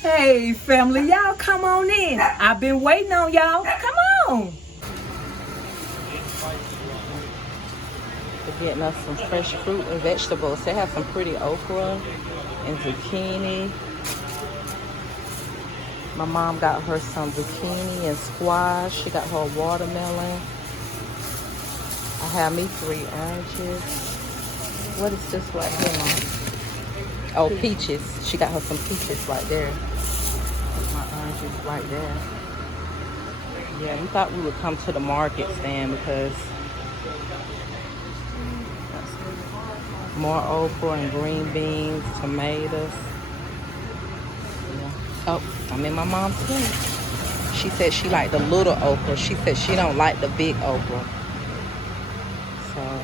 Hey, family, y'all come on in. I've been waiting on y'all. Come on. We're getting us some fresh fruit and vegetables. They have some pretty okra and zucchini. My mom got her some zucchini and squash. She got her a watermelon. I have me 3 oranges. What is this right here, Mom? Oh, peaches. She got her some peaches right there. My oranges right there. Yeah, we thought we would come to the market stand because more okra and green beans, tomatoes. Yeah. Oh, I'm in my mom's tent. She said she liked the little okra. She said she don't like the big okra. So,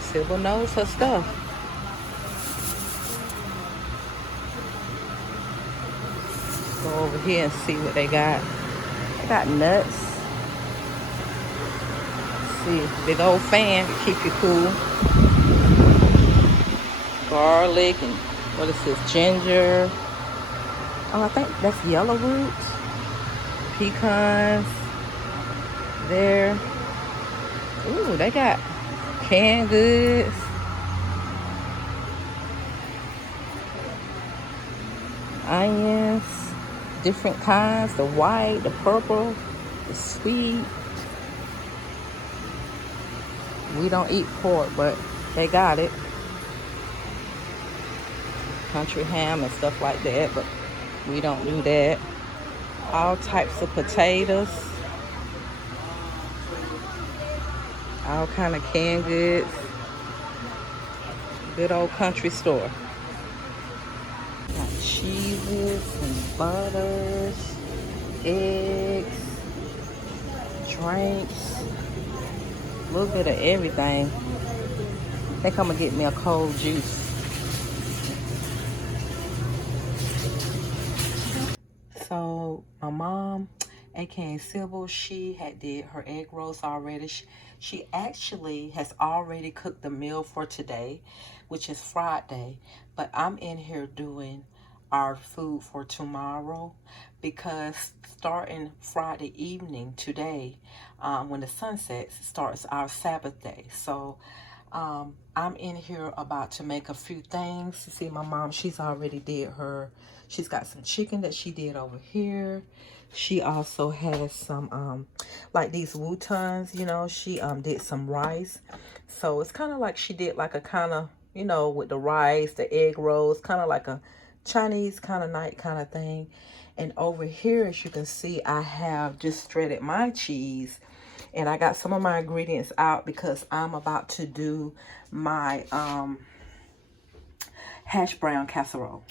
Sybil knows her stuff. Go over here and see what they got. They got nuts. See, big old fan to keep you cool. Garlic and what is this? Ginger. Oh, I think that's yellow roots. Pecans. There. Ooh, they got canned goods. Onions. Different kinds. The white, the purple, the sweet. We don't eat pork, but they got it. Country ham and stuff like that, but we don't do that. All types of potatoes. All kind of canned goods. Good old country store. Got cheeses and butters, eggs, drinks, a little bit of everything. I think I'm gonna get me a cold juice. So my mom, aka Sybil, she had did her egg rolls already. She actually has already cooked the meal for today, which is Friday. But I'm in here doing our food for tomorrow because starting Friday evening today, when the sun sets, starts our Sabbath day. So I'm in here about to make a few things. You see my mom, she's already did her, she's got some chicken that she did over here. She also has some like these woutons, you know, she did some rice. So it's kind of like she did like a kind of, you know, with the rice, the egg rolls, kind of like a Chinese kind of night kind of thing. And over here, as you can see, I have just shredded my cheese. And I got some of my ingredients out because I'm about to do my hash brown casserole.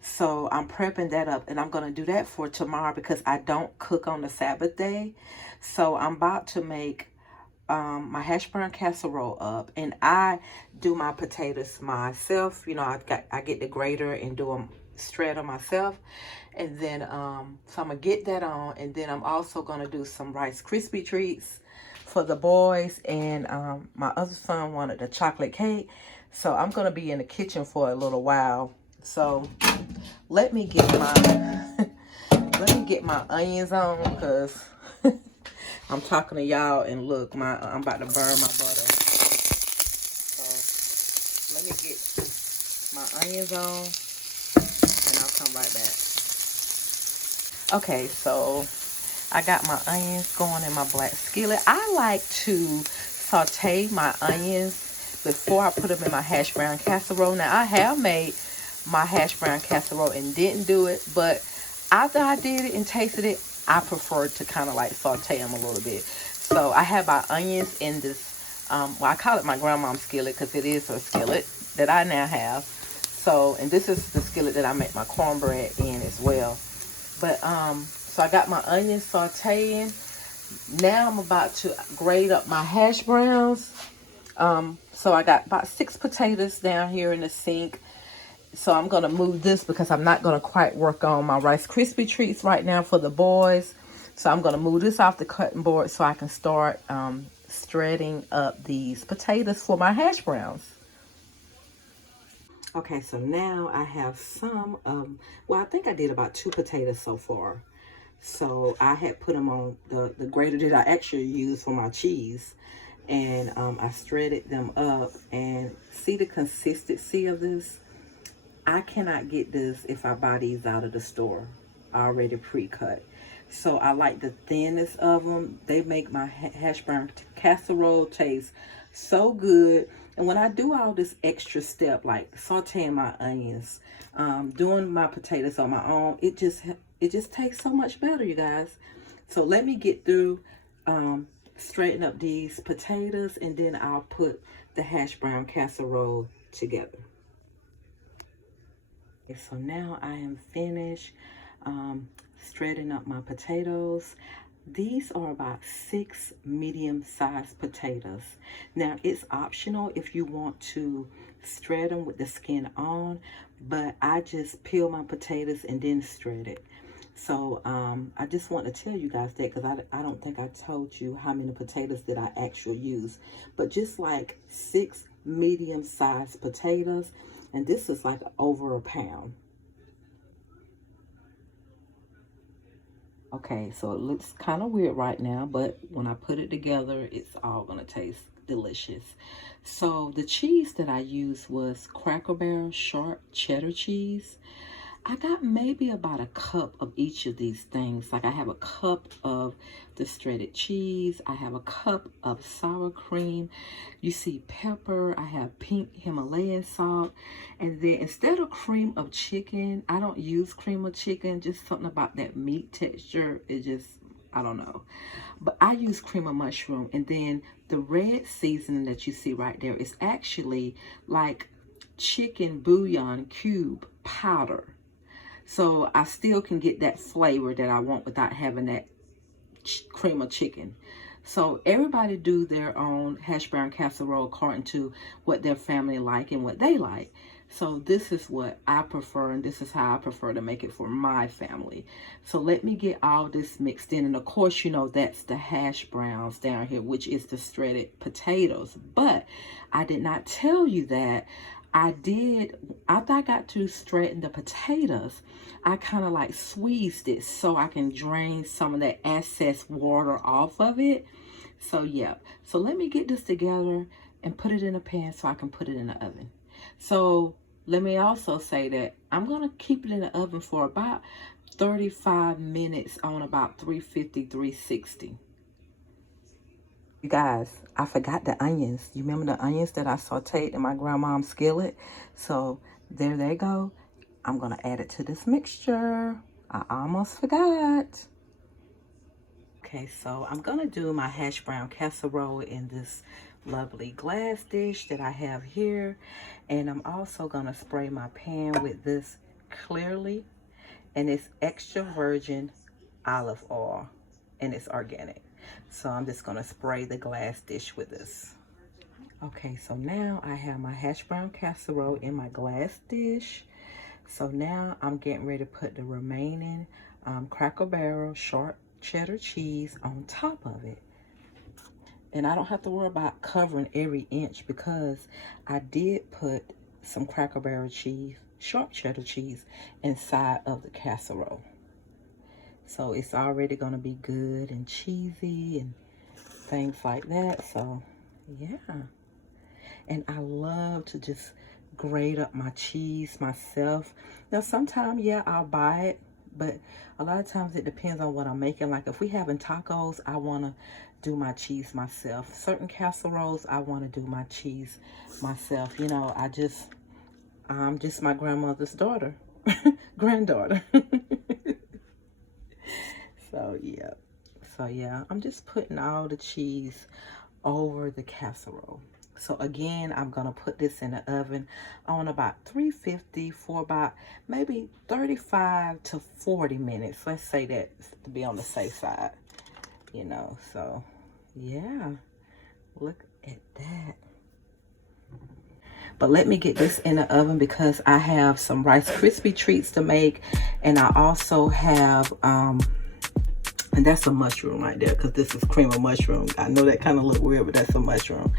So I'm prepping that up and I'm going to do that for tomorrow because I don't cook on the Sabbath day. So I'm about to make my hash brown casserole up, and I do my potatoes myself. You know, I get the grater and do them, shred them myself. And then so I'm gonna get that on, and then I'm also gonna do some Rice Krispie treats for the boys, and my other son wanted the chocolate cake. So I'm gonna be in the kitchen for a little while. So let me get my let me get my onions on because I'm talking to y'all, and look, I'm about to burn my butter. So let me get my onions on, and I'll come right back. Okay, so I got my onions going in my black skillet. I like to saute my onions before I put them in my hash brown casserole. Now, I have made my hash brown casserole and didn't do it, but after I did it and tasted it, I prefer to kind of like saute them a little bit. So I have my onions in this, well, I call it my grandmom's skillet because it is her skillet that I now have. So, and this is the skillet that I make my cornbread in as well. But, so I got my onions sauteing. Now I'm about to grate up my hash browns. So I got about 6 potatoes down here in the sink. So I'm going to move this because I'm not going to quite work on my Rice Krispie treats right now for the boys. So I'm going to move this off the cutting board so I can start shredding up these potatoes for my hash browns. Okay, so now I have some, well, I think I did about 2 potatoes so far. So I had put them on the grater that I actually use for my cheese. And I shredded them up, and see the consistency of this? I cannot get this if I buy these out of the store already pre-cut. So I like the thinness of them. They make my hash brown casserole taste so good. And when I do all this extra step, like sauteing my onions, doing my potatoes on my own, it just tastes so much better, you guys. So let me get through straighten up these potatoes, and then I'll put the hash brown casserole together. Okay, so now I am finished straightening up my potatoes. These are about 6 medium-sized potatoes. Now, it's optional if you want to shred them with the skin on, but I just peel my potatoes and then shred it. So I just want to tell you guys that, because I don't think I told you how many potatoes that I actually use. But just like 6 medium-sized potatoes, and this is like over a pound. Okay, so it looks kind of weird right now, but when I put it together, it's all going to taste delicious. So the cheese that I used was Cracker Barrel sharp cheddar cheese. I got maybe about a cup of each of these things. Like I have a cup of the shredded cheese. I have a cup of sour cream. You see pepper. I have pink Himalayan salt. And then instead of cream of chicken, I don't use cream of chicken. Just something about that meat texture. It just, I don't know. But I use cream of mushroom. And then the red seasoning that you see right there is actually like chicken bouillon cube powder. So I still can get that flavor that I want without having that cream of chicken. So everybody do their own hash brown casserole according to what their family like and what they like. So this is what I prefer, and this is how I prefer to make it for my family. So let me get all this mixed in. And of course, you know, that's the hash browns down here, which is the shredded potatoes. But I did not tell you that after I got to straighten the potatoes, I kind of like squeezed it so I can drain some of that excess water off of it. So yeah, so let me get this together and put it in a pan so I can put it in the oven. So let me also say that I'm going to keep it in the oven for about 35 minutes on about 350, 360. You guys, I forgot the onions. You remember the onions that I sauteed in my grandma's skillet? So there they go. I'm going to add it to this mixture. I almost forgot. Okay, so I'm going to do my hash brown casserole in this lovely glass dish that I have here. And I'm also going to spray my pan with this Clearly. And it's extra virgin olive oil. And it's organic. So I'm just going to spray the glass dish with this. Okay, so now I have my hash brown casserole in my glass dish. So now I'm getting ready to put the remaining Cracker Barrel sharp cheddar cheese on top of it. And I don't have to worry about covering every inch because I did put some Cracker Barrel cheese, sharp cheddar cheese, inside of the casserole. So it's already going to be good and cheesy and things like that. So, yeah. And I love to just grate up my cheese myself. Now, sometimes, yeah, I'll buy it. But a lot of times it depends on what I'm making. Like if we having tacos, I want to do my cheese myself. Certain casseroles, I want to do my cheese myself. You know, I'm just my grandmother's daughter. Granddaughter. So yeah, I'm just putting all the cheese over the casserole. So again, I'm gonna put this in the oven on about 350 for about maybe 35 to 40 minutes. Let's say that to be on the safe side, you know. So yeah, look at that. But let me get this in the oven because I have some Rice Krispie treats to make, and I also have And that's a mushroom right there, because this is cream of mushroom. I know that kind of look weird, but that's a mushroom.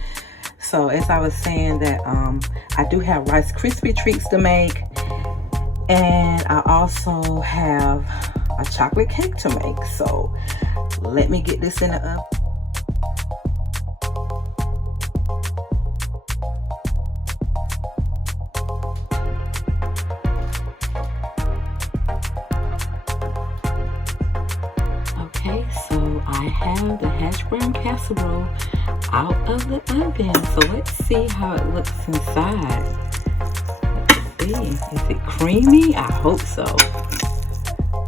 So as I was saying that I do have Rice Krispie treats to make, and I also have a chocolate cake to make. So let me get this in the oven. Okay, so I have the hash brown casserole out of the oven. So let's see how it looks inside. Let's see. Is it creamy? I hope so.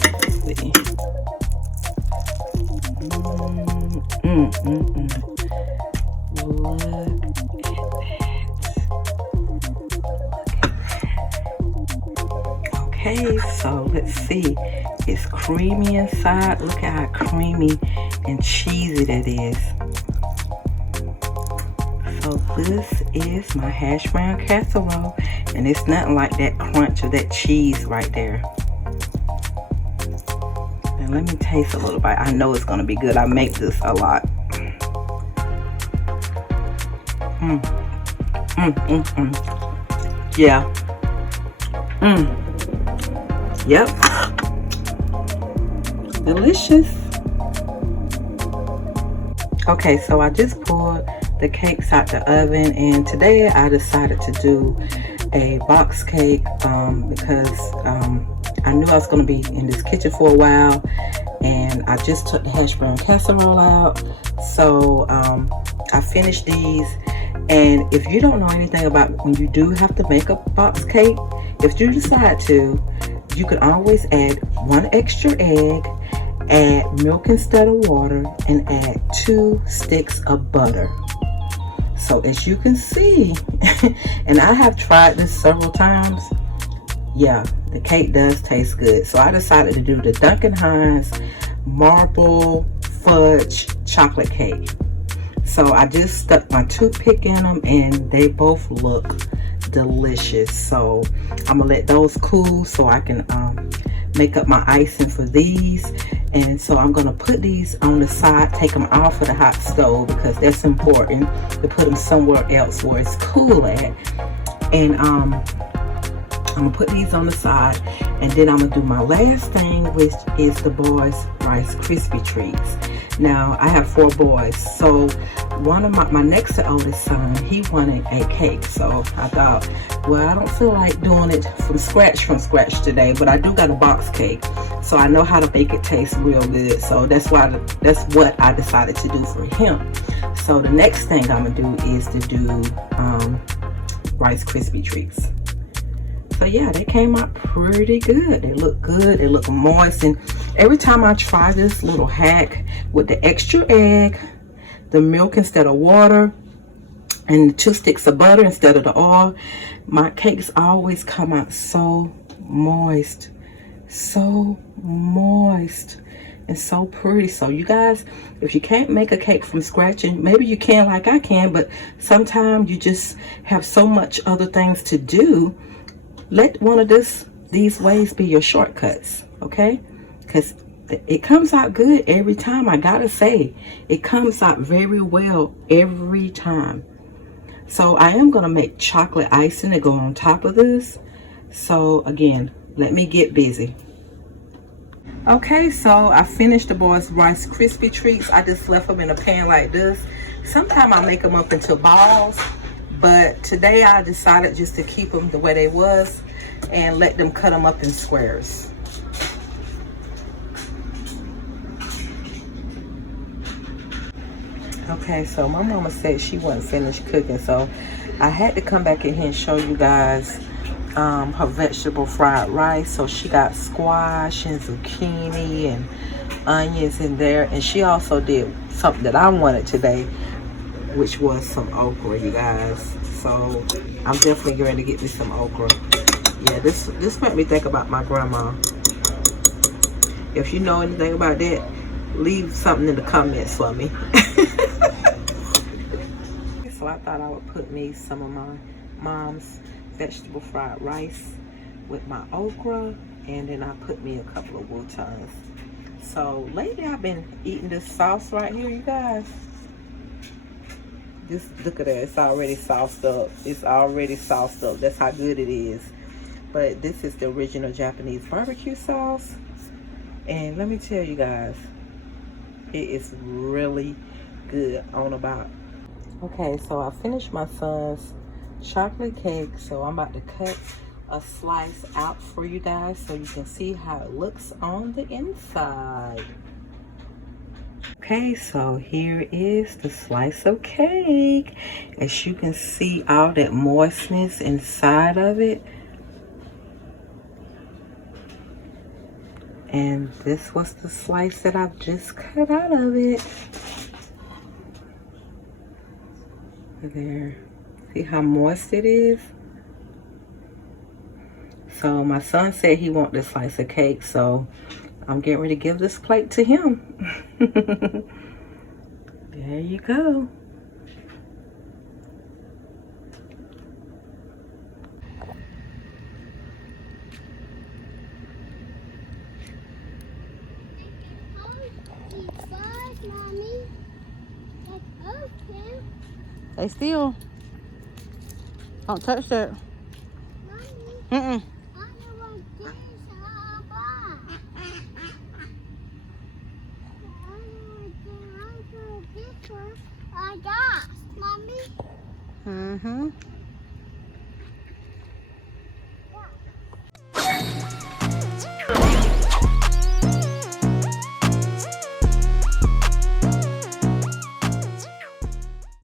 Let's see. Look at that. Okay, so let's see. It's creamy inside. Look at how creamy and cheesy that is. So this is my hash brown casserole, and it's nothing like that crunch of that cheese right there. And let me taste a little bit. I know it's gonna be good. I make this a lot. Yeah. Yep. Delicious. Okay, so I just pulled the cakes out the oven, and today I decided to do a box cake because I knew I was going to be in this kitchen for a while, and I just took the hash brown casserole out. So I finished these. And if you don't know anything about when you do have to make a box cake, if you decide to, you can always add 1 extra egg, add milk instead of water, and add 2 sticks of butter. So as you can see, and I have tried this several times, yeah, the cake does taste good. So I decided to do the Duncan Hines marble fudge chocolate cake. So I just stuck my toothpick in them, and they both look delicious. So I'm gonna let those cool so I can make up my icing for these. And so I'm gonna put these on the side, take them off of the hot stove, because that's important to put them somewhere else where it's cool at. And I'm gonna put these on the side, and then I'm gonna do my last thing, which is the boys' Rice Krispie treats. Now I have 4 boys, so one of my next to oldest son, he wanted a cake. So I thought, well, I don't feel like doing it from scratch today, but I do got a box cake, so I know how to make it taste real good. So that's what I decided to do for him. So the next thing I'm gonna do is to do Rice Krispie treats. So yeah, they came out pretty good. They look good, they look moist, and every time I try this little hack with the extra egg, the milk instead of water, and the 2 sticks of butter instead of the oil, my cakes always come out so moist, and so pretty. So you guys, if you can't make a cake from scratch, and maybe you can like I can, but sometimes you just have so much other things to do, let one of these ways be your shortcuts, okay? Because it comes out good every time. I gotta say, it comes out very well every time. So I am gonna make chocolate icing to go on top of this. So again, let me get busy. Okay, so I finished the boys' Rice Krispie treats. I just left them in a pan like this. Sometimes I make them up into balls, but today I decided just to keep them the way they was and let them cut them up in squares. Okay, so my mama said she wasn't finished cooking, so I had to come back in here and show you guys her vegetable fried rice. So she got squash and zucchini and onions in there, and she also did something that I wanted today, which was some okra, you guys. So I'm definitely going to get me some okra. Yeah, this made me think about my grandma. If you know anything about that, leave something in the comments for me. So I thought I would put me some of my mom's vegetable fried rice with my okra, and then I put me a couple of wontons. So lately I've been eating this sauce right here, you guys. Just look at that. It's already sauced up. It's already sauced up. That's how good it is. But this is the original Japanese barbecue sauce. And let me tell you guys, it is really good on about. Okay, so I finished my son's chocolate cake. So I'm about to cut a slice out for you guys so you can see how it looks on the inside. Okay, so here is the slice of cake. As you can see, all that moistness inside of it. And this was the slice that I've just cut out of it. There. See how moist it is? So my son said he wants this slice of cake, so I'm getting ready to give this plate to him. There you go. Stay still. Don't touch that. Mm-mm. I got, Mommy. Mm-hmm.